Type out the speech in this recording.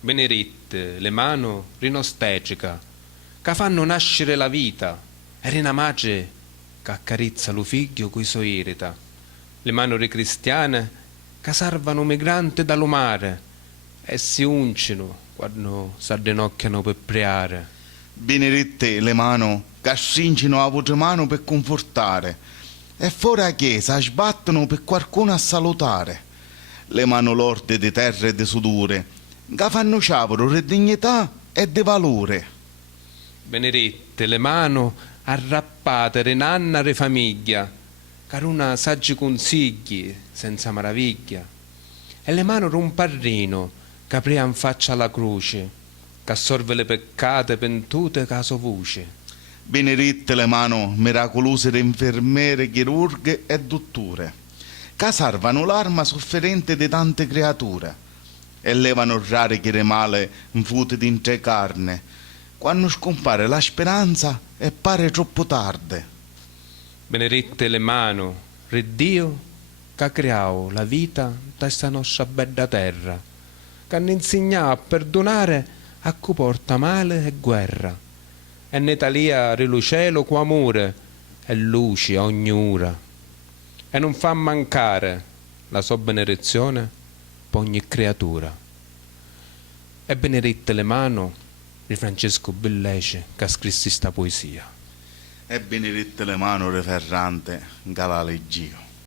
beneritte le mani rinostegica, che fanno nascere la vita, e rina madre che accarezza lo figlio coi suoi irita, le mani cristiane che salvano migranti dallo mare e si uncino quando si addenocchiano per pregare. Benedette le mani che stringono la vostra mano per confortare e fuori a chiesa sbattono per qualcuno a salutare. Le mani lorde di terra e di sudore che fanno sciavolo di dignità e di valore. Benedette le mani arrappate rinanna re famiglia, che una saggi consigli senza maraviglia, e le mani un parrino che apre in faccia alla croce, che assorbe le peccate pentute che so voce. Benedette le mani miracolose di infermiere, chirurghe e dotture, che salvano l'arma sofferente di tante creature e levano rare che male in fute di tre carne, quando scompare la speranza e pare troppo tardi. Benedette le mani, re Dio, che ha creato la vita da questa nostra bella terra, che hanno insegnato a perdonare a chi porta male e guerra, e netalia lo cielo con amore e luce a ogni ora, e non fa mancare la sua benedizione per ogni creatura. E benedette le mani di Francesco Bellece che ha scritto questa poesia. E benedette le mani re Ferrante che la leggio.